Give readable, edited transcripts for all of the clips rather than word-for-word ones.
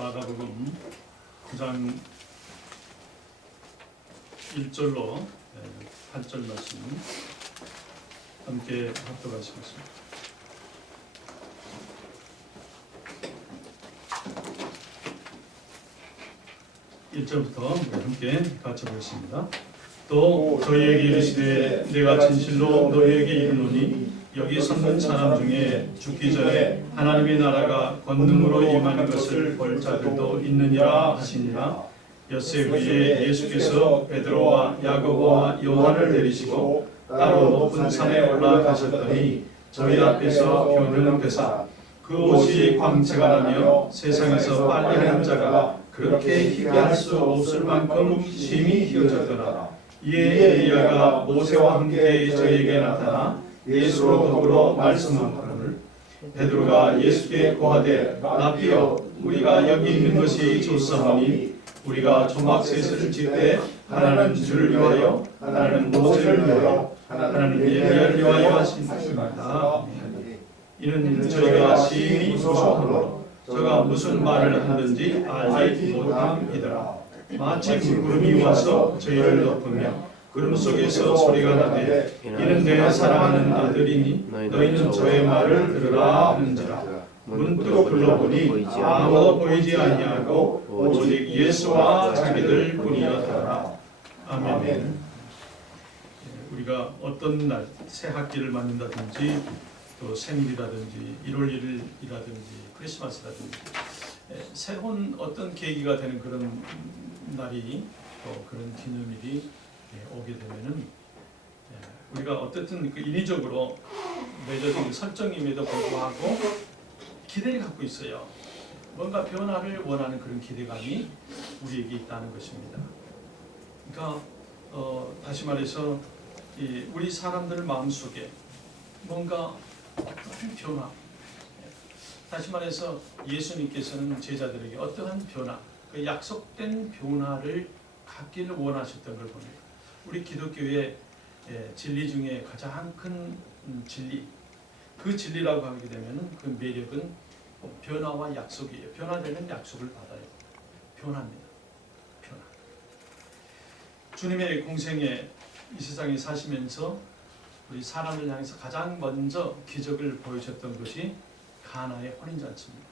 마가복음 9장 1절로 8절 말씀 함께 합독하시겠습니다. 1절부터 함께 같이 보겠습니다. 또 저희에게 이르시되 내가 진실로 너희에게 이르노니 여기 섰는 사람 중에 죽기 전에 하나님의 나라가 권능으로 임하는 것을 볼 자들도 있느니라 하시니라. 엿새 후에 예수께서 베드로와 야고보와 요한을 내리시고 따로 높은 산에 올라가셨더니 저희 앞에서 교훈되사 그 옷이 광채가 나며 세상에서 빨래하는 자가 그렇게 희게 할 수 없을 만큼 심히 희어졌더라. 이에 엘리야가 모세와 함께 저희에게 나타나 예수로 더불어 말씀하거늘 베드로가 예수께 고하되 라비여 우리가 여기 있는 것이 좋사오니 우리가 조막셋을 짓되 하나는 주를 위하여 하나는 모세를 위하여 하나는 엘리야를 위하여 하시니라. 이는 저희가 심히 무서워하므로 저가 무슨 말을 하든지 알지 못함이더라. 마치 물구름이 와서 저희를 덮으며 구름 속에서 소리가 나되 이는 내 사랑하는 아들이니 너희는 저의 말을 들으라 하는지라. 문득 불러보니 아무도 보이지 아니하고 오직 예수와 자기들 뿐이었더라. 아멘. 우리가 어떤 날 새 학기를 맞는다든지 또 생일이라든지 1월 1일이라든지 크리스마스라든지 새로운 어떤 계기가 되는 그런 날이 또 그런 기념일이 오게 되면은 우리가 어쨌든 그 인위적으로 맺어진 설정임에도 불구하고 기대를 갖고 있어요. 뭔가 변화를 원하는 그런 기대감이 우리에게 있다는 것입니다. 그러니까 다시 말해서 우리 사람들 마음속에 뭔가 어떠한 변화, 다시 말해서 예수님께서는 제자들에게 어떠한 변화, 그 약속된 변화를 갖기를 원하셨던 걸 봅니다. 우리 기독교의 진리 중에 가장 큰 진리, 그 진리라고 하게 되면 그 매력은 변화와 약속이에요. 변화되는 약속을 받아요. 변화입니다. 변화. 주님의 공생에 이 세상에 사시면서 우리 사람을 향해서 가장 먼저 기적을 보여주셨던 것이 가나의 혼인잔치입니다.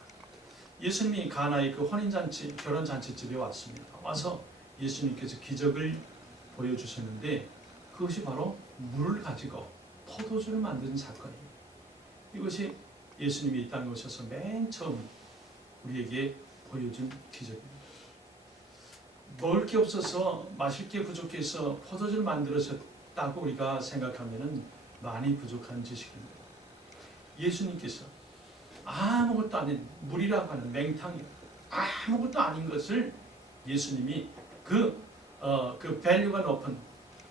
예수님이 가나의 그 혼인잔치, 결혼잔치집에 왔습니다. 와서 예수님께서 기적을 보여주셨는데 그것이 바로 물을 가지고 포도주를 만드는 사건이에요. 이것이 예수님이 이 땅에 오셔서 맨 처음 우리에게 보여준 기적입니다. 먹을 게 없어서 마실 게 부족해서 포도주를 만들어졌다고 우리가 생각하면 많이 부족한 지식입니다. 예수님께서 아무것도 아닌 물이라고 하는 맹탕이요, 아무것도 아닌 것을 예수님이 그 밸류가 높은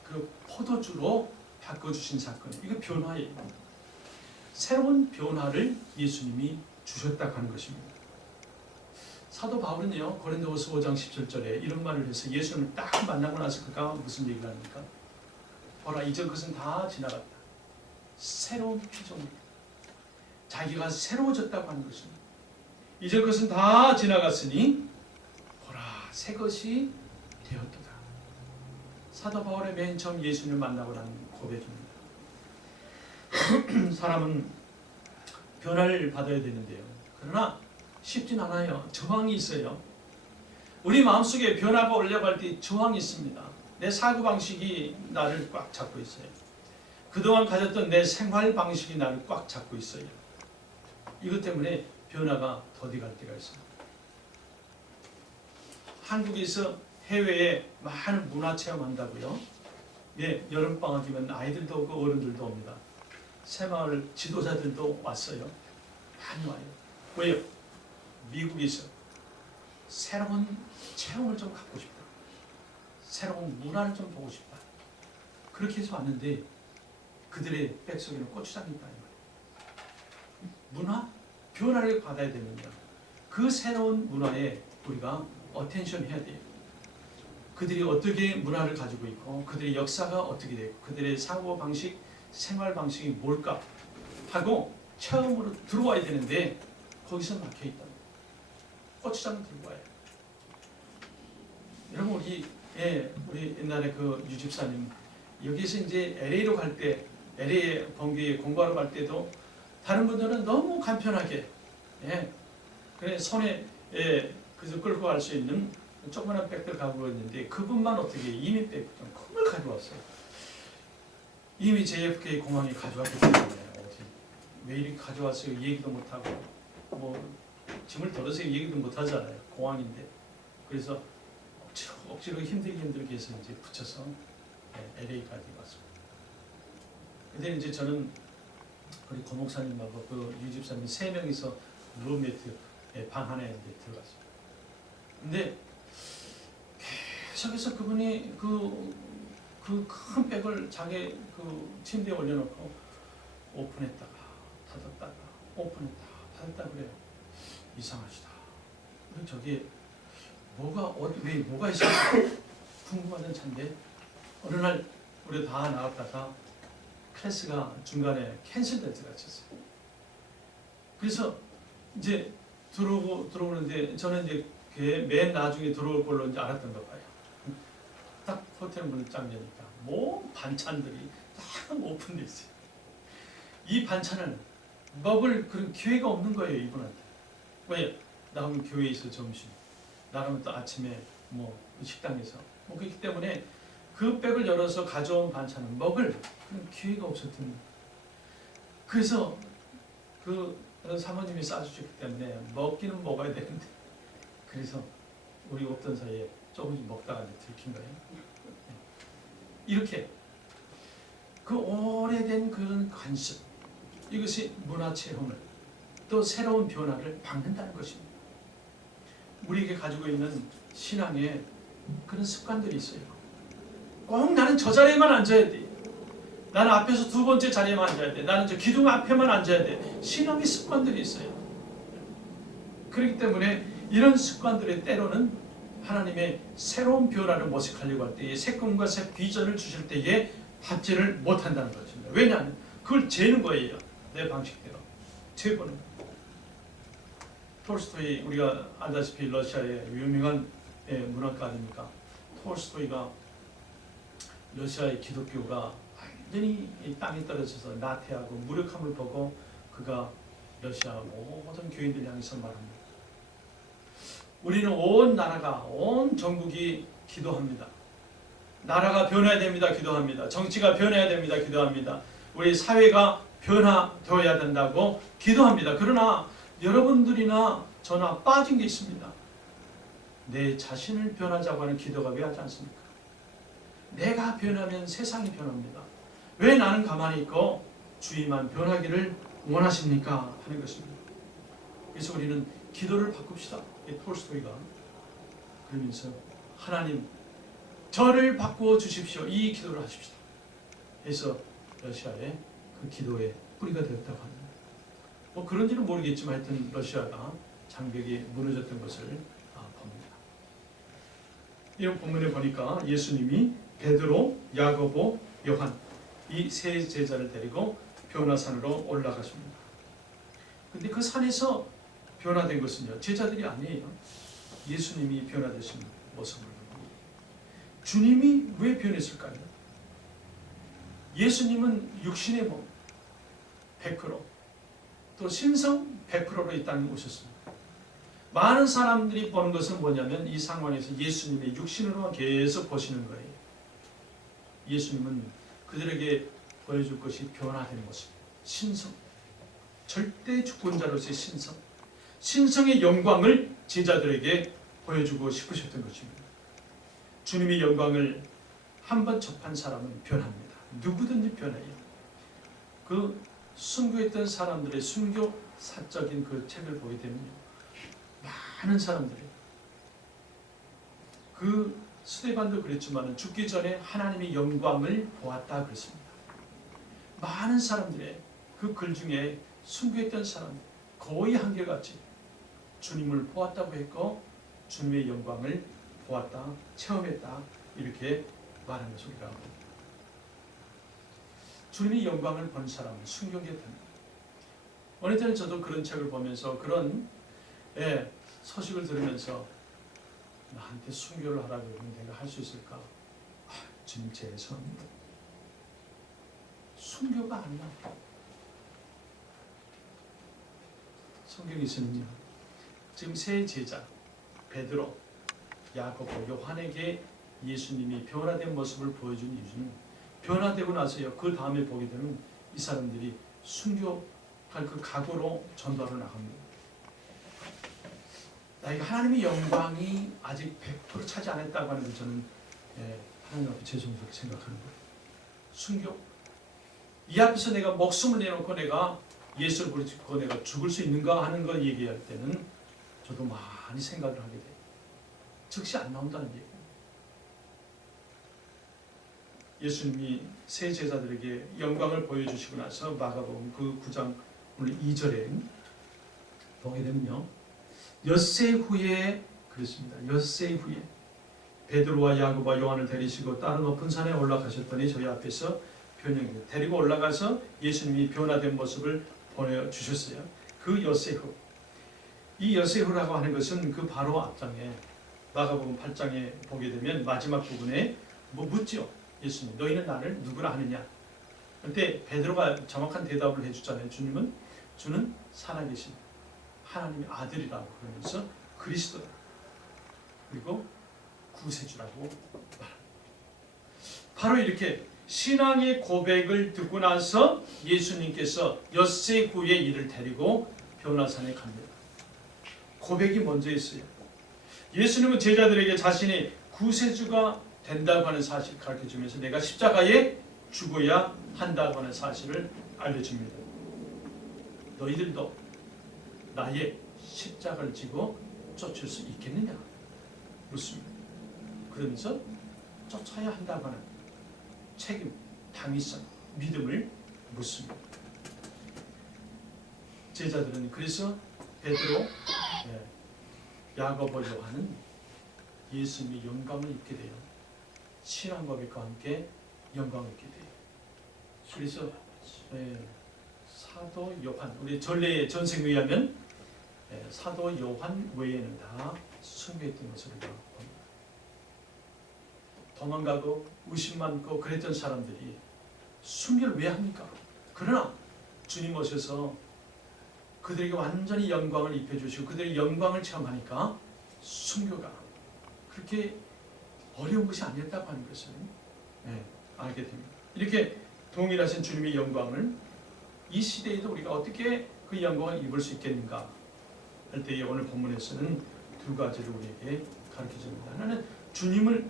그 포도주로 바꿔주신 사건, 이거 변화예요. 새로운 변화를 예수님이 주셨다고 하는 것입니다. 사도 바울은요, 고린도후서 5장 17절에 이런 말을 해서 예수님을 딱 만나고 나서 그가 무슨 얘기를 합니까? 보라, 이전 것은 다 지나갔다. 새로운 피조물. 자기가 새로워졌다고 하는 것입니다. 이전 것은 다 지나갔으니 보라, 새 것이 되었도다. 사도 바울의 맨 처음 예수님을 만나고 난 고백입니다. 사람은 변화를 받아야 되는데요. 그러나 쉽진 않아요. 저항이 있어요. 우리 마음속에 변화가 올려갈 때 저항이 있습니다. 내 사고방식이 나를 꽉 잡고 있어요. 그동안 가졌던 내 생활 방식이 나를 꽉 잡고 있어요. 이것 때문에 변화가 더디 갈 때가 있어요. 한국에서 해외에 많은 문화 체험한다고요. 여름방학이면 아이들도 오고 어른들도 옵니다. 새마을 지도자들도 왔어요. 많이 와요. 왜요? 미국에서 새로운 체험을 좀 갖고 싶다. 새로운 문화를 좀 보고 싶다. 그렇게 해서 왔는데 그들의 백속에는 고추장이 있다. 문화? 변화를 받아야 되는데 그 새로운 문화에 우리가 어텐션 해야 돼요. 그들이 어떻게 문화를 가지고 있고 그들의 역사가 어떻게 되고 그들의 사고방식, 생활방식이 뭘까 하고 체험으로 들어와야 되는데 거기서 막혀있다. 고추장 들고 와요. 여러분 우리 옛날에 그 유집사님 여기서 이제 LA로 갈 때 LA 번교에 공부하러 갈 때도 다른 분들은 너무 간편하게 그래 손에 그저 끌고 갈 수 있는 조그만한 백들 가지고 있는데 그분만 어떻게 이미 백 큰 걸 가져왔어요. 이미 JFK 공항에 가져왔기 때문에 왜 이렇게 가져왔어요? 얘기도 못하고 뭐 짐을 덜어서 얘기도 못하잖아요. 공항인데. 그래서 억지로 힘들게 해서 이제 붙여서 LA까지 왔습니다. 그때 이제 저는 우리 고 목사님하고 그 유집사님 3명이서 룸메트 방 하나에 이제 들어갔어요. 근데 계속해서 그분이 그 큰 백을 자기 그 침대에 올려놓고 오픈했다가 닫았다가 오픈했다가 닫았다가 그래요. 이상하시다. 저기 왜 뭐가 있을까 궁금하던 차인데 어느 날 우리 다 나갔다가 클래스가 중간에 캔슬될 때가 있었어요. 그래서 이제 들어오는데 저는 이제 맨 나중에 들어올 걸로 이제 알았던가 봐요. 딱 호텔 문을 딱 여니까 뭐 반찬들이 딱 오픈돼 있어요. 이 반찬을 먹을 그런 기회가 없는 거예요, 이분한테. 왜? 나가면 교회에서 점심, 나가면 또 아침에 뭐 식당에서 뭐 그렇기 때문에 그 백을 열어서 가져온 반찬을 먹을 그런 기회가 없었던 거예요. 그래서 그 사모님이 싸주셨기 때문에 먹기는 먹어야 되는데 그래서 우리 없던 사이에 조금씩 먹다가 들킨 거예요. 이렇게 그 오래된 그런 관습, 이것이 문화 체험을 또 새로운 변화를 받는다는 것입니다. 우리에게 가지고 있는 신앙에 그런 습관들이 있어요. 꼭 나는 저 자리에만 앉아야 돼. 나는 앞에서 2번째 자리에만 앉아야 돼. 나는 저 기둥 앞에만 앉아야 돼. 신앙의 습관들이 있어요. 그렇기 때문에 이런 습관들의 때로는 하나님의 새로운 변화를 모색하려고 할 때에 새 꿈과 새 비전을 주실 때에 받지를 못한다는 것입니다. 왜냐하면 그걸 재는 거예요. 내 방식대로 재보는 거예요. 톨스토이, 우리가 알다시피 러시아의 유명한 문학가 아닙니까? 톨스토이가 러시아의 기독교가 완전히 땅에 떨어져서 나태하고 무력함을 보고 그가 러시아 모든 교인들 향해서 말합니다. 우리는 온 나라가, 온 전국이 기도합니다. 나라가 변해야 됩니다. 기도합니다. 정치가 변해야 됩니다. 기도합니다. 우리 사회가 변화되어야 된다고 기도합니다. 그러나 여러분들이나 저나 빠진 게 있습니다. 내 자신을 변하자고 하는 기도가 왜 하지 않습니까? 내가 변하면 세상이 변합니다. 왜 나는 가만히 있고 주위만 변하기를 원하십니까? 하는 것입니다. 그래서 우리는 기도를 바꿉시다. 톨스토이가 그러면서 하나님 저를 바꾸어 주십시오. 이 기도를 하십시다. 해서 러시아의 그 기도의 뿌리가 되었다고 합니다. 뭐 그런지는 모르겠지만 하여튼 러시아가 장벽이 무너졌던 것을 봅니다. 이런 본문에 보니까 예수님이 베드로, 야고보, 요한 이 세 제자를 데리고 변화산으로 올라가십니다. 근데 그 산에서 변화된 것은요, 제자들이 아니에요. 예수님이 변화되신 모습을 보고. 주님이 왜 변했을까요? 예수님은 육신의 몸 100%, 또 신성 100%로 이 땅에 오셨습니다. 많은 사람들이 보는 것은 뭐냐면 이 상황에서 예수님의 육신으로 계속 보시는 거예요. 예수님은 그들에게 보여줄 것이 변화된 모습, 신성, 절대 주권자로서의 신성, 신성의 영광을 제자들에게 보여주고 싶으셨던 것입니다. 주님의 영광을 한번 접한 사람은 변합니다. 누구든지 변해요. 그 순교했던 사람들의 순교 사적인 그 책을 보게 되면요, 많은 사람들이 그 스데반도 그랬지만 죽기 전에 하나님의 영광을 보았다 그랬습니다. 많은 사람들의 그 글 중에 순교했던 사람들 거의 한결같이 주님을 보았다고 했고 주님의 영광을 보았다, 체험했다 이렇게 말하는 것을 우리가 합니다. 주님의 영광을 본 사람은 순교하게 됩니다. 어느 때는 저도 그런 책을 보면서 그런 소식을 들으면서 나한테 순교를 하라고 하면 내가 할 수 있을까? 주님 죄송합니다. 순교가 아니야. 성경에서는요, 지금 세 제자 베드로, 야고보, 요한에게 예수님이 변화된 모습을 보여준 이유는 변화되고 나서요, 그 다음에 보게 되면 이 사람들이 순교할 그 각오로 전도하러 나갑니다. 하나님의 영광이 아직 100% 차지 않았다고 하는 걸 저는 하나님 앞에 죄송스럽게 생각하는 거예요. 순교. 이 앞에서 내가 목숨을 내놓고 내가 예수를 부르짖고 내가 죽을 수 있는가 하는 걸 얘기할 때는 저도 많이 생각을 하게 돼요. 즉시 안 나온다는 얘기예요. 예수님이 세 제자들에게 영광을 보여주시고 나서 마가복음 그 9장 오늘 2절에 보게 되면요, 엿새 후에 그랬습니다. 엿새 후에 베드로와 야고보와 요한을 데리시고 다른 높은 산에 올라가셨더니 저희 앞에서 변형이 데리고 올라가서 예수님이 변화된 모습을 보여주셨어요. 그 엿새 후, 이 엿새 후라고 하는 것은 그 바로 앞장에 마가복음 8장에 보게 되면 마지막 부분에 묻죠. 예수님, 너희는 나를 누구라 하느냐? 그때 베드로가 정확한 대답을 해주잖아요. 주는 살아계신 하나님의 아들이라고 그러면서 그리스도다, 그리고 구세주라고 말합니다. 바로 이렇게 신앙의 고백을 듣고 나서 예수님께서 엿새 후에 이를 데리고 변화산에 갑니다. 고백이 먼저 있어요. 예수님은 제자들에게 자신이 구세주가 된다고 하는 사실을 가르쳐주면서 내가 십자가에 죽어야 한다고 하는 사실을 알려줍니다. 너희들도 나의 십자가를 지고 쫓을 수 있겠느냐? 묻습니다. 그러면서 쫓아야 한다고 하는 책임, 당위성, 믿음을 묻습니다. 제자들은 그래서 베드로, 야고보, 요한은 예수님의 영광을 입게 돼요. 신앙 고백과 함께 영광을 입게 돼요. 그래서 사도 요한, 우리 전례의 전생에 의하면 사도 요한 외에는 다 순교했던 것을 우리가 봅니다. 도망가고 의심 많고 그랬던 사람들이 순교를 왜 합니까? 그러나 주님 오셔서 그들에게 완전히 영광을 입혀주시고 그들의 영광을 체험하니까 순교가 그렇게 어려운 것이 아니었다고 하는 것을 알게 됩니다. 이렇게 동일하신 주님의 영광을 이 시대에도 우리가 어떻게 그 영광을 입을 수 있겠는가 할 때에 오늘 본문에서는 두 가지를 우리에게 가르쳐줍니다. 하나는 주님을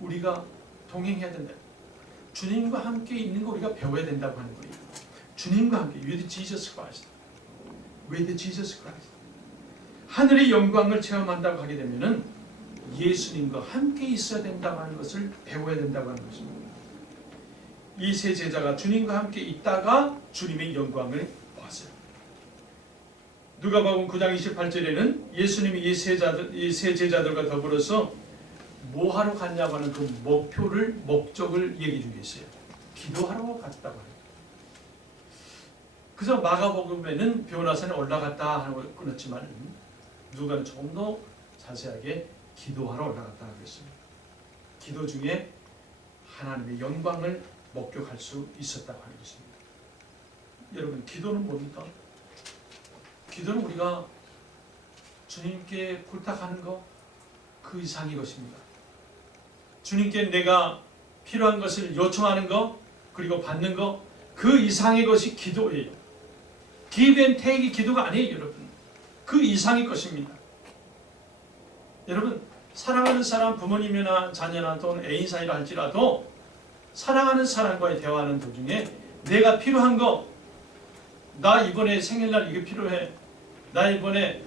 우리가 동행해야 된다. 주님과 함께 있는 거 우리가 배워야 된다고 하는 거예요. 주님과 함께 with Jesus Christ, with Jesus Christ. 하늘의 영광을 체험한다고 하게 되면은 예수님과 함께 있어야 된다고 하는 것을 배워야 된다고 하는 것입니다. 이 세 제자가 주님과 함께 있다가 주님의 영광을 보았어요. 누가복음 9장 28절에는 예수님이 이 세 제자들과 더불어서 뭐하러 갔냐고 하는 그 목적을 얘기해 주고 있어요. 기도하러 갔다고 합니다. 그래서 마가복음에는 변화산에 올라갔다 하고 끊었지만 누가는 조금 더 자세하게 기도하러 올라갔다 하고 있습니다. 기도 중에 하나님의 영광을 목격할 수 있었다고 하는 것입니다. 여러분, 기도는 뭡니까? 기도는 우리가 주님께 부탁하는 것 그 이상의 것입니다. 주님께 내가 필요한 것을 요청하는 것 그리고 받는 것 그 이상의 것이 기도예요. give and take이 기도가 아니에요, 여러분. 그 이상의 것입니다. 여러분, 사랑하는 사람, 부모님이나 자녀나 또는 애인 사이라 할지라도 사랑하는 사람과의 대화하는 도중에 내가 필요한 거, 나 이번에 생일날 이거 필요해, 나 이번에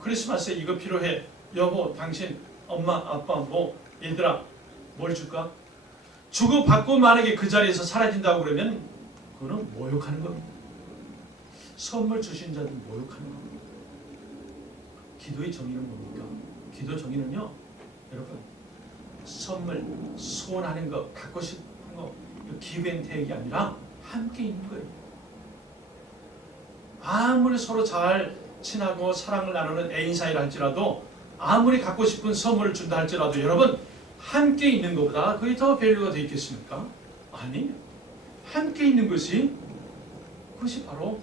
크리스마스에 이거 필요해, 여보, 당신, 엄마, 아빠, 뭐 얘들아 뭘 줄까? 주고 받고 만약에 그 자리에서 사라진다고 그러면 그거는 모욕하는 겁니다. 선물 주신 자들 모욕하는 겁니다. 기도의 정의는 뭡니까? 기도 정의는요, 여러분, 선물, 소원하는 거, 갖고 싶은 거, give and take이 아니라 함께 있는 거예요. 아무리 서로 잘 친하고 사랑을 나누는 애인 사이라 할지라도 아무리 갖고 싶은 선물을 준다 할지라도 여러분 함께 있는 것보다 그게 더 밸류가 되어 있겠습니까? 아니, 함께 있는 것이 그것이 바로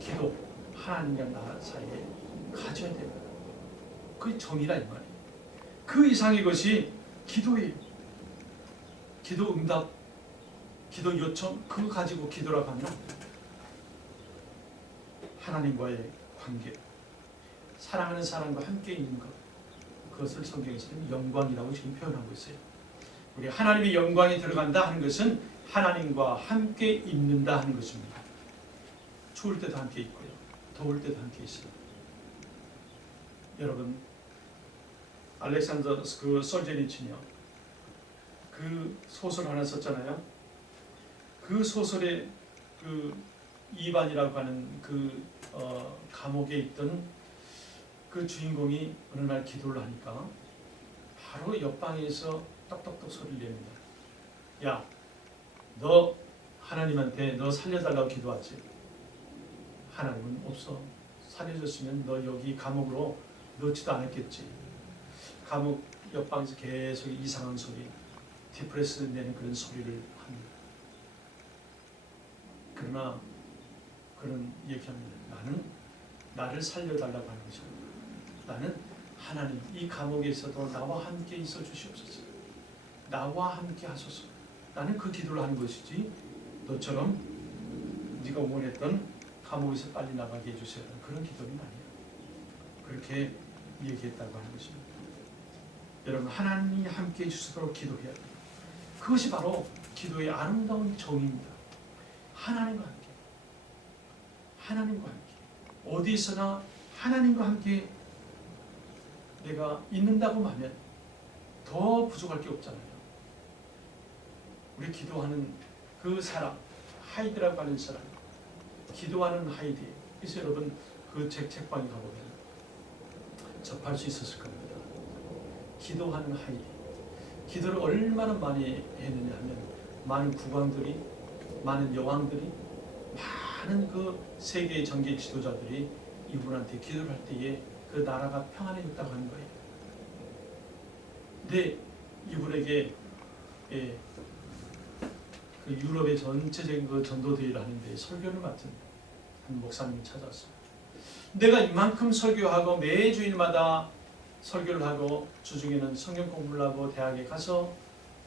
기도, 하나님과 나 사이에 가져야 됩니다. 그게 정의라 이 말이에요. 그 이상의 것이 기도예요. 기도 응답, 기도 요청 그거 가지고 기도라고 하면 하나님과의 관계, 사랑하는 사람과 함께 있는 것, 그것을 성경에서는 영광이라고 지금 표현하고 있어요. 우리 하나님의 영광이 들어간다 하는 것은 하나님과 함께 있는다 하는 것입니다. 추울 때도 함께 있고요, 더울 때도 함께 있어요. 여러분, 알렉산더 그 솔제니친이요, 그 소설 하나 썼잖아요. 그 소설의 그 이반이라고 하는 그 감옥에 있던 그 주인공이 어느 날 기도를 하니까 바로 옆방에서 떡떡떡 소리를 냅니다. 야, 너 하나님한테 너 살려달라고 기도하지? 하나님은 없어. 살려줬으면 너 여기 감옥으로 넣지도 않았겠지. 감옥 옆방에서 계속 이상한 소리, 디프레스 내는 그런 소리를 합니다. 그러나 그런 얘기합니다. 나는 나를 살려달라고 하는 것입니다. 나는 하나님 이 감옥에 있어도 나와 함께 있어 주시옵소서. 나와 함께 하소서. 나는 그 기도를 하는 것이지 너처럼 네가 원했던 감옥에서 빨리 나가게 해주세요. 그런 기도는 아니야. 그렇게 얘기했다고 하는 것입니다. 여러분, 하나님이 함께 해주시도록 기도해야 돼요. 그것이 바로 기도의 아름다운 정의입니다. 하나님과 함께, 하나님과 함께, 어디서나 하나님과 함께 내가 있는다고 하면 더 부족할 게 없잖아요. 우리 기도하는 그 사람, 하이드라고 하는 사람, 기도하는 하이드. 그래서 여러분 그 책방에 가보면 접할 수 있었을 겁니다. 기도하는 하이드. 기도를 얼마나 많이 했느냐 하면 많은 국왕들이, 많은 여왕들이, 많은 그 세계의 정계 지도자들이 이분한테 기도를 할 때에 그 나라가 평안해졌다고 하는 거예요. 근데 이분에게 그 유럽의 전체적인 그 전도대회를 하는데 설교를 맡은 한 목사님이 찾아왔어요. 내가 이만큼 설교하고 매주일마다 설교를 하고 주중에는 성경 공부를 하고 대학에 가서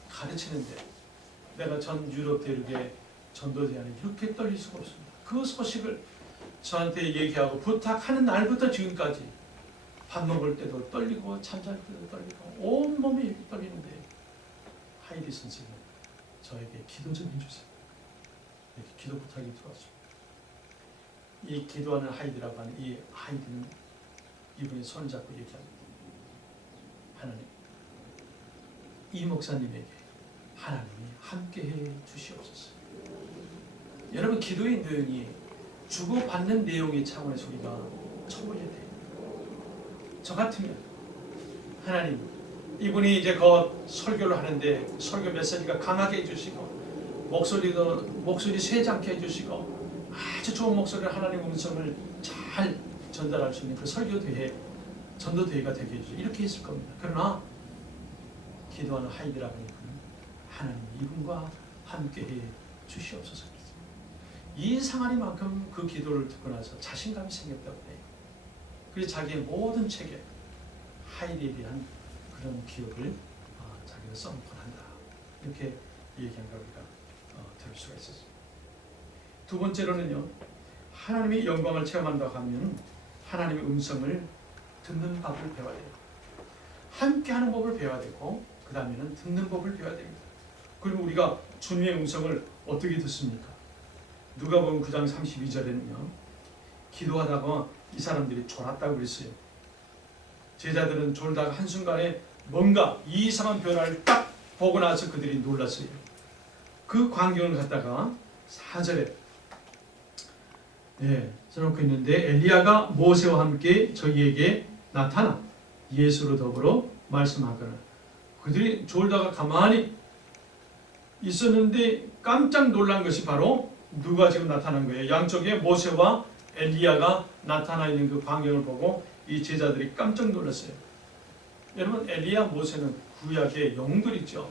가르치는데 내가 전 유럽 대륙의 전도대회에 이렇게 떨릴 수가 없습니다. 그 소식을 저한테 얘기하고 부탁하는 날부터 지금까지 밥 먹을 때도 떨리고 잠잘 때도 떨리고 온몸이 이렇게 떨리는데 하이디 선생님 저에게 기도 좀 해주세요. 이렇게 기도 부탁이 들어왔습니다. 이 기도하는 하이디라고 하는 이 하이디는 이분이 손을 잡고 얘기합니다. 하나님, 이 목사님에게 하나님이 함께해 주시옵소서. 여러분, 기도의 내용이 주고받는 내용의 차원에서 우리가 쳐보셔야 돼요. 저 같으면 하나님, 이분이 이제 그 설교를 하는데 설교 메시지가 강하게 해주시고 목소리 쇠지 않게 해주시고 아주 좋은 목소리를 하나님 음성을 잘 전달할 수 있는 그 설교대회, 전도대회가 되게 해주시고 이렇게 했을 겁니다. 그러나 기도하는 하이드라고 하는 분은 하나님 이분과 함께해 주시옵소서. 이 상하리만큼 그 기도를 듣고 나서 자신감이 생겼다고 해요. 그래서 자기의 모든 책에 하이디에 대한 그런 기억을 자기가 써놓곤 한다. 이렇게 얘기한 걸 우리가 들을 수가 있었습니다. 두 번째로는요, 하나님의 영광을 체험한다고 하면 하나님의 음성을 듣는 법을 배워야 돼요. 함께하는 법을 배워야 되고 그 다음에는 듣는 법을 배워야 됩니다. 그리고 우리가 주님의 음성을 어떻게 듣습니까? 누가복음 9장 32절에는요, 기도하다가 이 사람들이 졸았다고 그랬어요. 제자들은 졸다가 한순간에 뭔가 이상한 변화를 딱 보고 나서 그들이 놀랐어요. 그 광경을 갖다가 4절에 써놓고 있는데, 엘리야가 모세와 함께 저희에게 나타나 예수로 더불어 말씀하거나, 그들이 졸다가 가만히 있었는데 깜짝 놀란 것이 바로 누가 지금 나타난 거예요. 양쪽에 모세와 엘리야가 나타나 있는 그 광경을 보고 이 제자들이 깜짝 놀랐어요. 여러분, 엘리야, 모세는 구약의 영웅들이죠.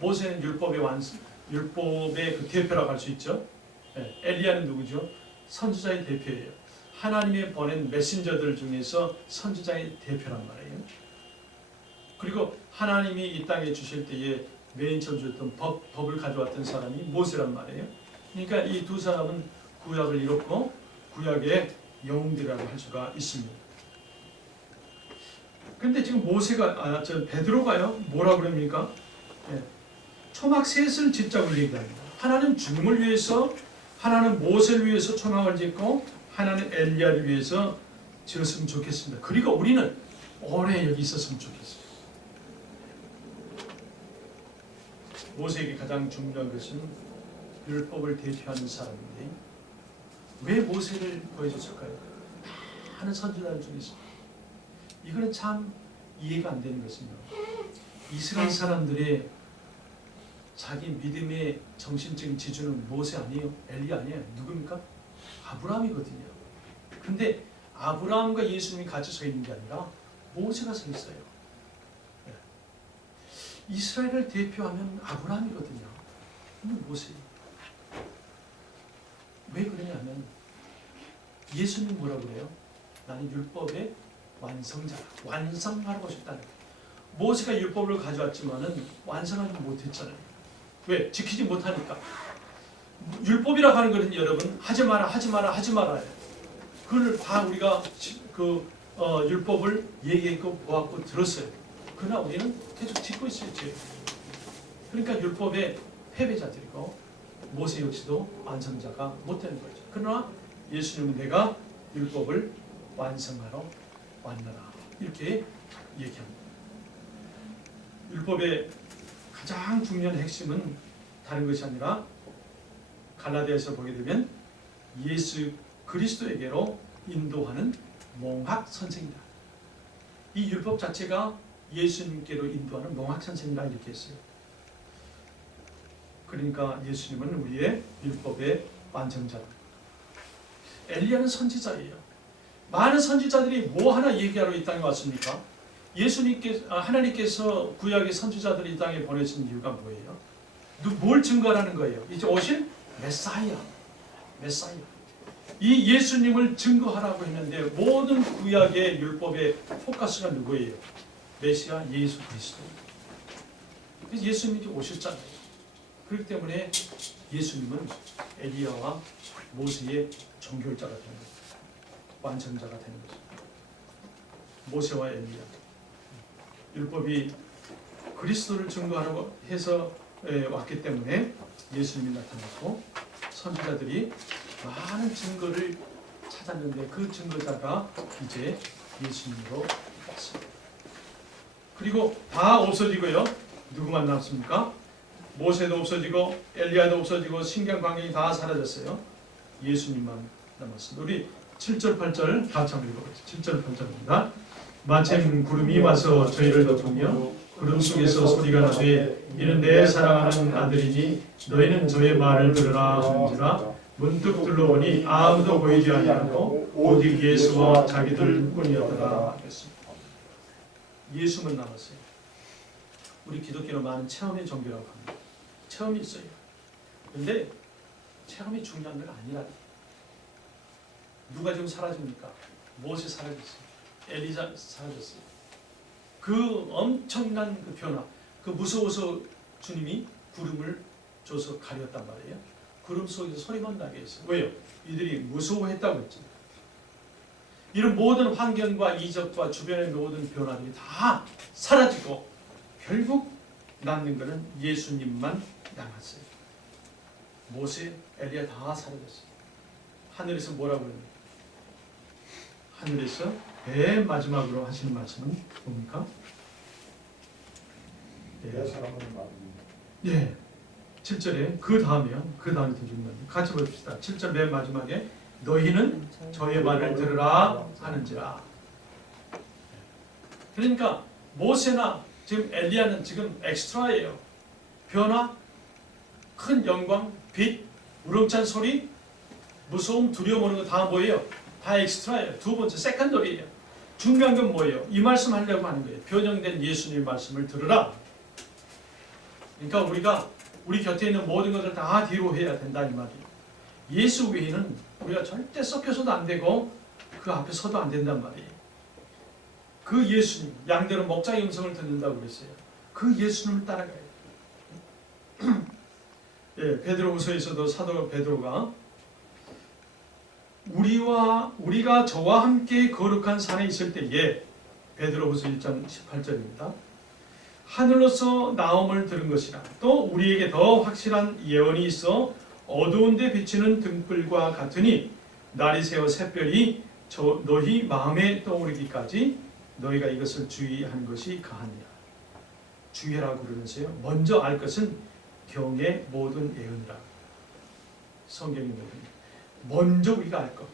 모세는 율법의 그 대표라고 할 수 있죠. 네, 엘리야는 누구죠? 선지자의 대표예요. 하나님의 보낸 메신저들 중에서 선지자의 대표란 말이에요. 그리고 하나님이 이 땅에 주실 때에 맨 처음 줬던 법을 가져왔던 사람이 모세란 말이에요. 그러니까 이 두 사람은 구약을 이뤘고 구약의 영웅들이라고 할 수가 있습니다. 그런데 지금 베드로가요, 뭐라 그럽니까? 네. 초막 셋을 짓자고 얘기합니다. 하나는 주님을 위해서, 하나는 모세를 위해서 초막을 짓고, 하나는 엘리야를 위해서 지었으면 좋겠습니다. 그리고 우리는 오래 여기 있었으면 좋겠어요. 모세에게 가장 중요한 것은 율법을 대표하는 사람인데 왜 모세를 보여줬을까요? 많은 선지자들 중에서 이거는 참 이해가 안 되는 것입니다. 이스라엘 사람들의 자기 믿음의 정신적인 지주는 모세 아니에요? 엘리야 아니에요? 누굽니까? 아브라함이거든요. 근데 아브라함과 예수님이 같이 서 있는 게 아니라 모세가 서 있어요. 이스라엘을 대표하면 아브라함이거든요. 근데 모세. 왜 그러냐면 예수님 뭐라고 그래요? 나는 율법의 완성자다. 완성하고 싶다는 거예요. 모세가 율법을 가져왔지만은 완성하지 못했잖아요. 왜? 지키지 못하니까. 율법이라고 하는 것은 여러분 하지 마라, 하지 마라, 하지 말아요. 그걸 다 우리가 율법을 얘기했고 보았고 들었어요. 그러나 우리는 계속 짓고 있어요. 그러니까 율법의 패배자들이고 모세 역시도 완성자가 못 되는 거죠. 그러나 예수님은 내가 율법을 완성하러 왔노라 이렇게 얘기합니다. 율법의 가장 중요한 핵심은 다른 것이 아니라 갈라디아에서 보게 되면 예수 그리스도에게로 인도하는 몽학 선생이다. 이 율법 자체가 예수님께로 인도하는 몽학 선생이라 이렇게 했어요. 그러니까 예수님은 우리의 율법의 완성자다. 엘리야는 선지자예요. 많은 선지자들이 뭐 하나 얘기하러 이 땅에 왔습니까? 하나님께서 구약의 선지자들을 이 땅에 보내신 이유가 뭐예요? 뭘 증거하라는 거예요? 이제 오실 메사이아. 이 예수님을 증거하라고 했는데 모든 구약의 율법의 포커스가 누구예요? 메시아 예수 그리스도. 그래서 예수님이 오셨잖아요. 그렇기 때문에 예수님은 엘리야와 모세의 종결자가 되는 거예요. 완성자가 되는 거죠. 모세와 엘리야. 율법이 그리스도를 증거하라고 해서 왔기 때문에 예수님이 나타났고 선지자들이 많은 증거를 찾았는데 그 증거자가 이제 예수님으로 왔습니다. 그리고 다 없어지고요. 누구만 남습니까? 모세도 없어지고 엘리야도 없어지고 신경 광경이 다 사라졌어요. 예수님만 남았습니다. 우리 7절 8절 같이 한번 읽어보겠습니다. 7절 8절입니다. 마침 구름이 와서 저희를 덮으며 구름 속에서 소리가 나되 이는 내 사랑하는 아들이니 너희는 저의 말을 들으라 하는지라. 문득 둘러보니 아무도 보이지 아니하고 오직 예수와 자기들 뿐이었더라. 예수만 남았어요. 우리 기독교는 많은 체험의 종교라고 합니다. 체험이 있어요. 그런데 체험이 중요한 건 아니라. 누가 지금 사라집니까? 모세 사라졌어요. 엘리야 사라졌어요. 그 엄청난 그 변화, 그 무서워서 주님이 구름을 줘서 가렸단 말이에요. 구름 속에서 소리만 나게 했어요. 왜요? 이들이 무서워했다고 했죠. 이런 모든 환경과 이적과 주변의 모든 변화들이 다 사라지고 결국 남는 것은 예수님만 남았어요. 모세, 엘리야 다 사라졌어요. 하늘에서 뭐라고 그러냐? 하늘에서 맨 마지막으로 하시는 말씀은 뭡니까? 예, 7절에 그 다음에 더 중요합니다. 같이 봅시다. 7절 맨 마지막에 너희는 저의 말을 들으라 하는지라. 그러니까 모세나 지금 엘리야는 지금 엑스트라예요. 변화, 큰 영광, 빛, 우렁찬 소리, 무서움, 두려움 오는 거 다 뭐예요? 다 엑스트라예요. 두 번째, 세컨더리예요. 중요한 건 뭐예요? 이 말씀 하려고 하는 거예요. 변형된 예수님 말씀을 들으라. 그러니까 우리가 우리 곁에 있는 모든 것을 다 뒤로 해야 된다 이 말이에요. 예수 외에는 우리가 절대 섞여서도 안 되고 그 앞에 서도 안 된단 말이에요. 그 예수님, 양들은 목자의 음성을 듣는다고 그랬어요. 그 예수님을 따라가야 돼요. 예, 베드로후서에서도 사도 베드로가 우리가 저와 함께 거룩한 산에 있을 때에, 베드로후서 1장 18절입니다. 하늘로서 나옴을 들은 것이라. 또 우리에게 더 확실한 예언이 있어 어두운 데 비치는 등불과 같으니 날이 새어 샛별이 너희 마음에 떠오르기까지 너희가 이것을 주의한 것이 가하니라. 주의하라고 그러면서요, 먼저 알 것은 경의 모든 예언이라. 성경의 모든 먼저 우리가 알 것.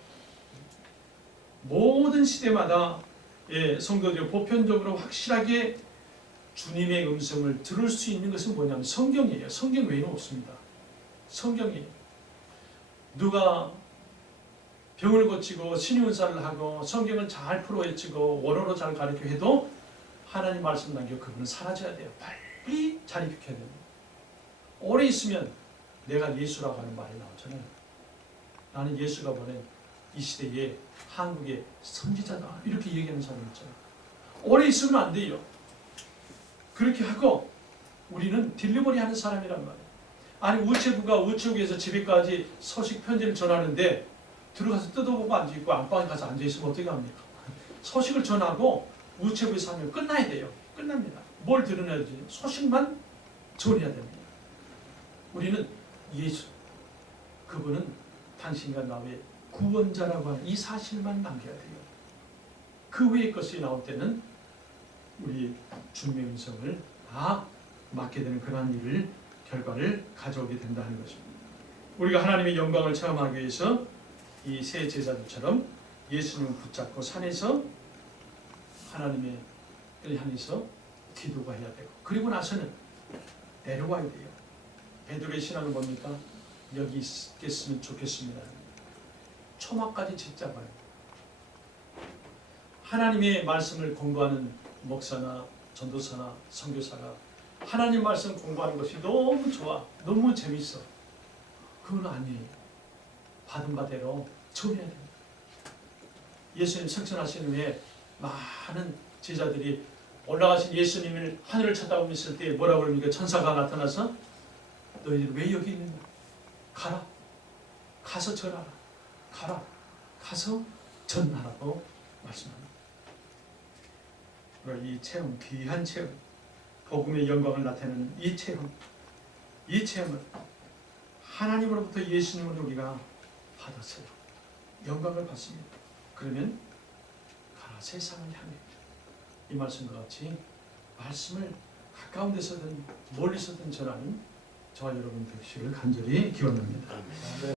모든 시대마다 성도들이 보편적으로 확실하게 주님의 음성을 들을 수 있는 것은 뭐냐면 성경이에요. 성경 외에는 없습니다. 성경이에요. 누가 병을 고치고 신유은사를 하고 성경을 잘 풀어헤치고 원어로 잘 가르쳐 해도 하나님 말씀 남겨 그분은 사라져야 돼요. 빨리 자리 비켜야 됩니다. 오래 있으면 내가 예수라고 하는 말이 나오잖아요. 나는 예수가 보낸 이 시대에 한국의 선지자다 이렇게 얘기하는 사람이 있잖아요. 오래 있으면 안 돼요. 그렇게 하고 우리는 딜리버리 하는 사람이란 말이에요. 아니 우체부가 우체국에서 집에까지 서식 편지를 전하는데 들어가서 뜯어보고 앉아있고 안방에 가서 앉아있으면 어떻게 합니까? 소식을 전하고 우체부에서 하면 끝나야 돼요. 끝납니다. 뭘 드러내야지? 소식만 전해야 됩니다. 우리는 예수, 그분은 당신과 나의 구원자라고 하는 이 사실만 남겨야 돼요. 그 외의 것이 나올 때는 우리 주님의 음성을 다 맡게 되는 그러한 일을, 결과를 가져오게 된다는 것입니다. 우리가 하나님의 영광을 체험하기 위해서 이 세 제자들처럼 예수님을 붙잡고 산에서 하나님의 을 향해서 기도가 해야 되고, 그리고 나서는 내려와야 돼요. 베드로의 신앙은 뭡니까? 여기 있겠으면 좋겠습니다. 초막까지 짓잡아요. 하나님의 말씀을 공부하는 목사나 전도사나 선교사가 하나님 말씀 공부하는 것이 너무 좋아, 너무 재밌어. 그건 아니에요. 받은 바대로 전해야 됩니다. 예수님 승천하신 후에 많은 제자들이 올라가신 예수님을 하늘을 쳐다보고 있을 때 뭐라고 그럽니까? 천사가 나타나서 너희들 왜 여기 있느냐? 가라. 가서 전하라. 가라. 가서 전하라고 말씀합니다. 이 체험, 귀한 체험, 복음의 영광을 나타내는 이 체험을 하나님으로부터 예수님으로 우리가 받았어요. 영광을 받습니다. 그러면 가라 세상을 향해 이 말씀과 같이 말씀을 가까운 데서든 멀리서든 전하는 저와 여러분 되시기를 간절히 기원합니다.